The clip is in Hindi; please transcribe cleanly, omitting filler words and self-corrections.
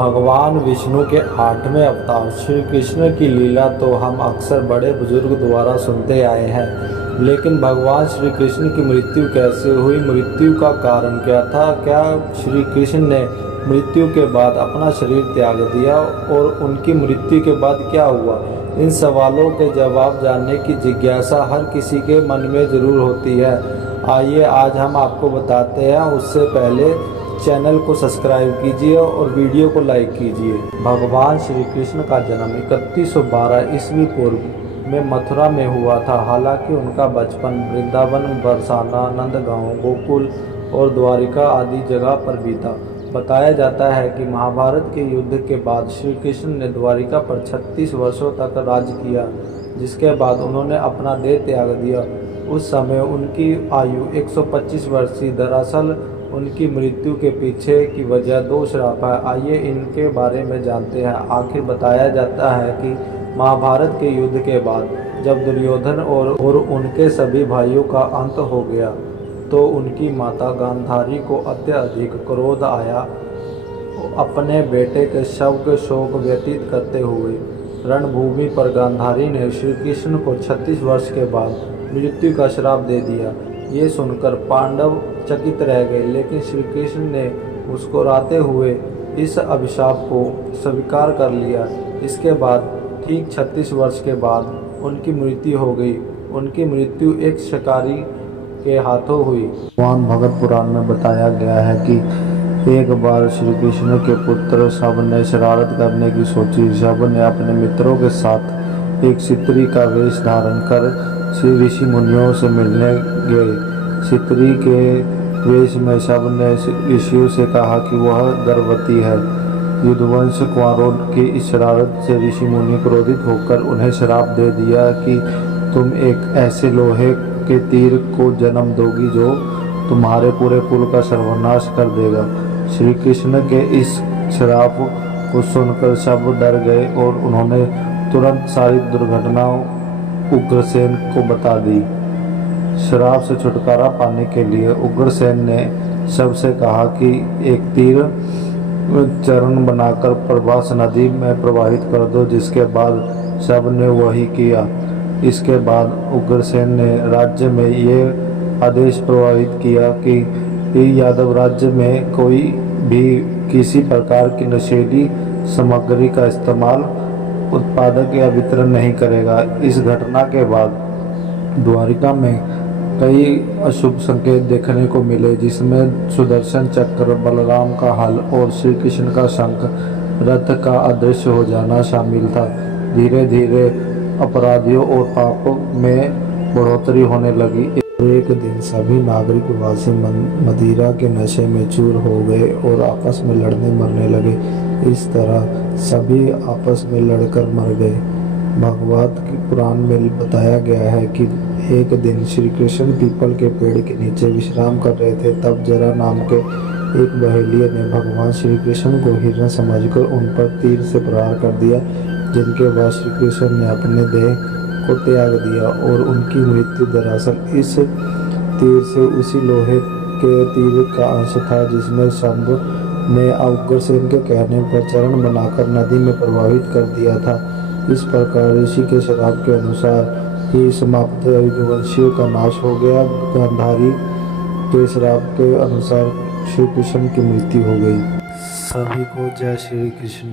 भगवान विष्णु के 8वें अवतार श्री कृष्ण की लीला तो हम अक्सर बड़े बुजुर्ग द्वारा सुनते आए हैं, लेकिन भगवान श्री कृष्ण की मृत्यु कैसे हुई, मृत्यु का कारण क्या था, क्या श्री कृष्ण ने मृत्यु के बाद अपना शरीर त्याग दिया और उनकी मृत्यु के बाद क्या हुआ, इन सवालों के जवाब जानने की जिज्ञासा हर किसी के मन में जरूर होती है। आइए आज हम आपको बताते हैं। उससे पहले चैनल को सब्सक्राइब कीजिए और वीडियो को लाइक कीजिए। भगवान श्री कृष्ण का जन्म 3112 ईस्वी पूर्व में मथुरा में हुआ था। हालांकि उनका बचपन वृंदावन, बरसाना, नंदगांव, गोकुल और द्वारिका आदि जगह पर बीता। बताया जाता है कि महाभारत के युद्ध के बाद श्री कृष्ण ने द्वारिका पर 36 वर्षों तक राज किया, जिसके बाद उन्होंने अपना देह त्याग दिया। उस समय उनकी आयु 125 वर्ष थी। दरअसल उनकी मृत्यु के पीछे की वजह 2 श्राप है। आइए इनके बारे में जानते हैं। आखिर बताया जाता है कि महाभारत के युद्ध के बाद जब दुर्योधन और उनके सभी भाइयों का अंत हो गया, तो उनकी माता गांधारी को अत्यधिक क्रोध आया। अपने बेटे के शव के शोक व्यतीत करते हुए रणभूमि पर गांधारी ने श्री कृष्ण को 36 वर्ष के बाद मृत्यु का श्राप दे दिया। ये सुनकर पांडव चकित रह गए, लेकिन श्री कृष्ण ने मुस्कुराते हुए इस अभिशाप को स्वीकार कर लिया। इसके बाद ठीक 36 वर्ष के बाद उनकी मृत्यु हो गई। उनकी मृत्यु एक शिकारी के हाथों हुई। भगवान भगत पुराण में बताया गया है कि एक बार श्री कृष्ण के पुत्र शब ने शरारत करने की सोची। शब ने अपने मित्रों के साथ एक स्त्री का वेश धारण कर श्री ऋषि मुनियों से मिलने गए। स्त्री के वेश में शब ने ऋषियों से कहा कि वह गर्भवती है। युद्धवंश कुंवरों की इस शरारत से ऋषि मुनि क्रोधित होकर उन्हें श्राप दे दिया कि तुम एक ऐसे लोहे के तीर को जन्म दोगी जो तुम्हारे पूरे कुल का सर्वनाश कर देगा। श्री कृष्ण के इस श्राप को सुनकर सब डर गए और उन्होंने तुरंत सारी दुर्घटना उग्रसेन को बता दी। श्राप से छुटकारा पाने के लिए उग्रसेन ने सबसे कहा कि एक तीर चरण बनाकर प्रभास नदी में प्रवाहित कर दो, जिसके बाद सब ने वही किया। इसके बाद उग्रसेन ने राज्य में ये आदेश प्रवाहित किया कि यादव राज्य में कोई भी किसी प्रकार की नशीली सामग्री का इस्तेमाल, उत्पादक या वितरण नहीं करेगा। इस घटना के बाद द्वारिका में कई अशुभ संकेत देखने को मिले, जिसमें सुदर्शन चक्र, बलराम का हल और श्री कृष्ण का शंख, रथ का अदृश्य हो जाना शामिल था। धीरे धीरे अपराधियों और पापों में बढ़ोतरी होने लगी। एक दिन सभी नागरिक वासी मदिरा के नशे में चूर हो गए और आपस में लड़ने मरने लगे। इस तरह सभी आपस में लड़कर मर गए। भागवत पुराण में बताया गया है कि एक दिन श्री कृष्ण पीपल के पेड़ के नीचे विश्राम कर रहे थे। तब जरा नाम के एक बहेलिये ने भगवान श्री कृष्ण को हिरण समझकर उन पर तीर से प्रहार कर दिया, जिनके बाद श्री कृष्ण ने अपने देह को त्याग दिया और उनकी मृत्यु दरअसल इस तीर से उसी लोहे के तीर का अंश था जिसमें शंभु ने उग्रसेन के कहने पर चरण बनाकर नदी में प्रवाहित कर दिया था। इस प्रकार ऋषि के श्राप के अनुसार ही समाप्त यदुवंशियों का नाश हो गया। गांधारी के श्राप के अनुसार श्री कृष्ण की मृत्यु हो गई। सभी को जय श्री कृष्ण।